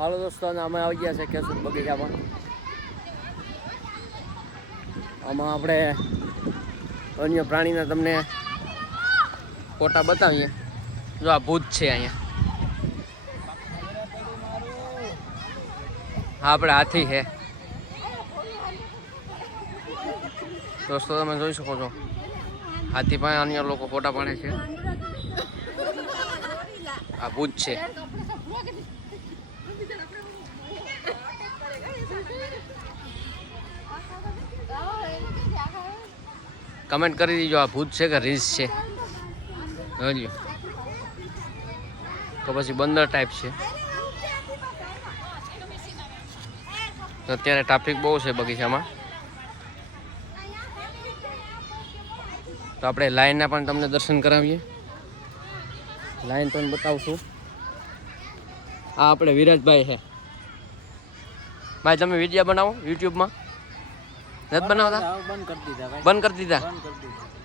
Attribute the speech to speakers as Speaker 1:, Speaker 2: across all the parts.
Speaker 1: હાલો દોસ્તો અમે આવી ગયા છે કેસુર બગીચામાં. આમાં આપણે અન્ય પ્રાણીના તમને ફોટા બતાવીએ. જો આ ભૂત છે અહીંયા. હા, આપણે હાથી છે. દોસ્તો, તમે જોઈ શકો છો. હાથી પાસે અન્ય લોકો ફોટા પાડે છે. આ ભૂત છે. કમેન્ટ કરી દીજો, આ ભૂત છે કે રીસ છે? હજી તો પછી બંદર ટાઈપ છે. અત્યારે ટ્રાફિક બહુ છે બગીચામાં. તો આપણે લાઈનના પણ તમને દર્શન કરાવીએ. લાઈન પણ બતાવશું. આ આપણે વિરાજભાઈ છે. ભાઈ, તમે વીડિયો બનાવો યુટ્યુબમાં નથી બનાવતા?
Speaker 2: બંધ કરી દીધા
Speaker 1: બંધ કરી દીધા?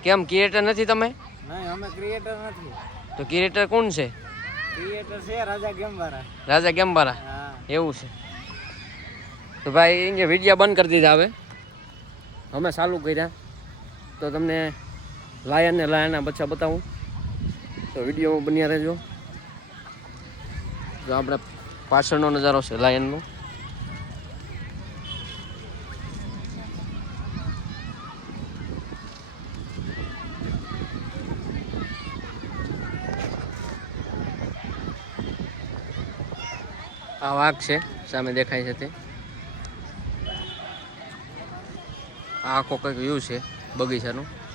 Speaker 1: કેમ ક્રિએટર નથી તમે?
Speaker 2: નહીં અમે ક્રિએટર નથી.
Speaker 1: તો ક્રિએટર કોણ છે?
Speaker 2: ક્રિએટર છે રાજા ગેમવાળા.
Speaker 1: રાજા ગેમ્બારા એવું છે. તો ભાઈ એ વિડીયા બંધ કરી દીધા હવે. અમે ચાલુ કર્યા. તો તમને લાયન ને લાયનના બચ્ચા બતાવું. તો વિડીયોમાં બન્યા રહેજો. જો આપણે પાછળનો નજારો છે લાયનનો. આ વાઘ છે, સામે દેખાય છે તે. આ આખો કંઈક વ્યૂ છે, બગીચાનું.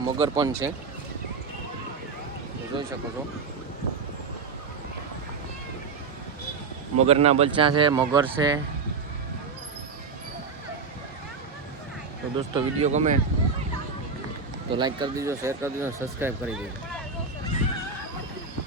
Speaker 1: મગર પણ છે. જોઈ શકો છો. મગરના બચ્ચા છે, મગર છે. તો દોસ્તો વીડિયો ગમે તો લાઈક કરી દીજો શેર કરી દીજો સબસ્ક્રાઈબ કરી દેજો.